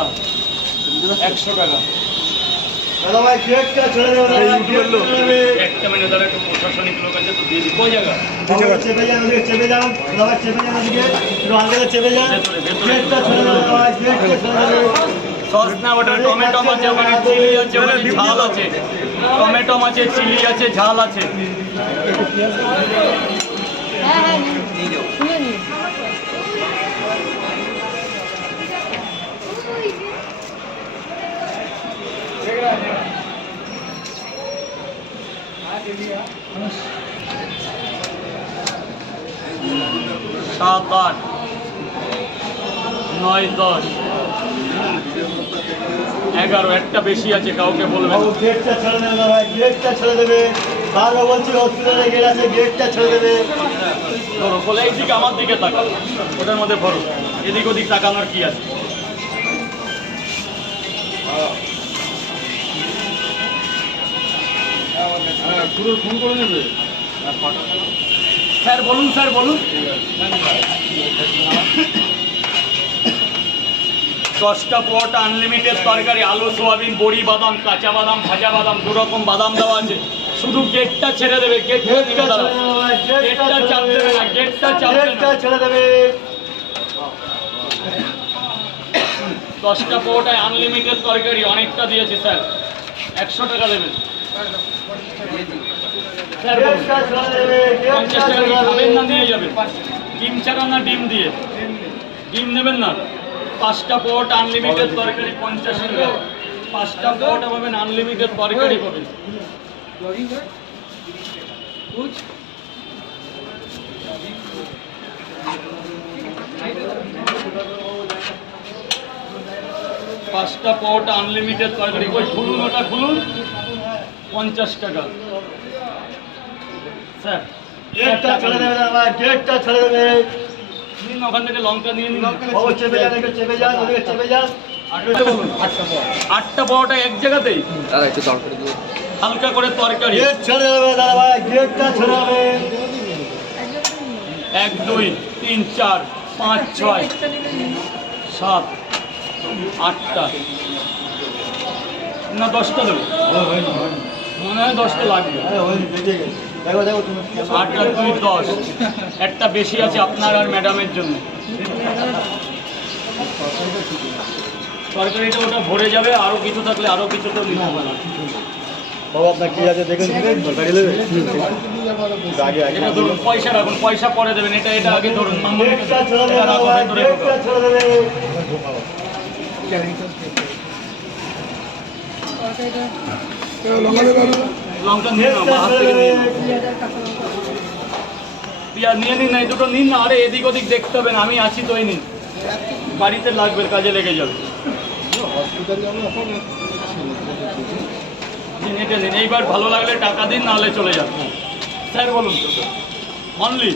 100 টাকা। দাদা ভাই কেকটা ছেড়ে দেবো দাদা একটা মানে দাদা একটু প্রশাসনিক লোক আছে তো দিয়ে দিই। কোন জায়গা? চেপে যান ওদিকে চেপে যান দাদা চেপে যান ওদিকে একটু আন্দাজে চেপে যান কেকটা ছেড়ে দেবো দাদা ভাই কেকটা ছেড়ে দেবো সস না ওটা টমেটো আছে, ওখানে চিলি আছে, ওখানে ঝাল আছে, টমেটো আছে, চিলি আছে, ঝাল আছে। সাত আট 9 10 11 একটা বেশি আছে, কাউকে বলবেন বাবু গেটটা ছেড়ে দেবে দাদা ভাই গেটটা ছেড়ে দেবে ভালো বলছি হসপিটালে গেট আছে গেটটা ছেড়ে দেবে ধরো বলে এই দিকে আমার দিকে তাকাও, ওটার মধ্যে ভরো, এদিক ওদিক তাকানোর কি আছে? ফোন করে নেবে স্যার, বলুন স্যার বলুন। 10টা পট আনলিমিটেড তরকারি, আলু সোয়াবিন বড়ি বাদাম কাঁচা বাদাম ভাজা বাদাম 2 রকম বাদাম দেওয়া আছে। শুধু গেটটা ছেড়ে দেবে, গেটটা চাপ দেবে না, গেটটা চাপ দেবে না। ছেড়ে দেবে 10টা পরোটায় আনলিমিটেড তরকারি অনেকটা দিয়েছে স্যার, 100 টাকা দেবেন স্যার। বলুন 50 টাকা কি খাবেন না নিয়ে যাবেন? ডিম ছাড়া না ডিম দিয়ে? ডিম নেবেন না? 5টা পরোটা আনলিমিটেড তরকারি 50 টাকা। 5টা পরোটা পাবেন আনলিমিটেড তরকারি পাবেন। পাঁচটা পরোটা আনলিমিটেড তরকারি, ওই খুলুন, ওটা খুলুন, 50 টাকা স্যার। গেটটা ছেড়ে দেবে দাদা ভাই গেটটা ছেড়ে দেবে নিন ওখান থেকে লঙ্কা নিয়ে নিন। বাবু চেপে যান একটু চেপে যান ওদিকে চেপে যান 8টা পরোটা এক জায়গাতেই, দাদা একটু তরকারি দিও। হালকা করে তরকারি। গেট ছেড়ে দেবে দাদা ভাই গেটটা ছেড়ে দেবে 1 2 3 4 5 6 7 8টা না 10টা দেবো, মনে হয় 10টা লাগবে। আরে ওই বেঁচে গেছে দেখো দেখো তুমি 8 আর 2 10, একটা বেশি আছে আপনার আর ম্যাডামের জন্য। তরকারিটা ওটা ভরে যাবে, আরো কিছু থাকলে আরো কিছু তো নিতে পারেন। বাবু আপনার কি আছে দেখুন গাড়ি নেবে আগে আগে এটা ধরুন, পয়সা রাখুন, পয়সা পরে দেবেন, এটা এটা আগে ধরুন। গেটটা ছেড়ে দেবে দাদা ভাই গেটটা ছেড়ে দেবে লঙ্কা নিয়ে নাও, হাত থেকে নিয়ে নাও। পেঁয়াজ নিয়ে নিন না, এই দুটো নিন না। আরে এদিক ওদিক দেখতে হবে না, আমি আছি তো, এই নিন, বাড়িতে লাগবে, কাজে লেগে যাবে। নিন, এটা নিন, এইবার ভালো লাগলে টাকা দিন, নাহলে চলে যাবে। স্যার বলুন তো, অনলি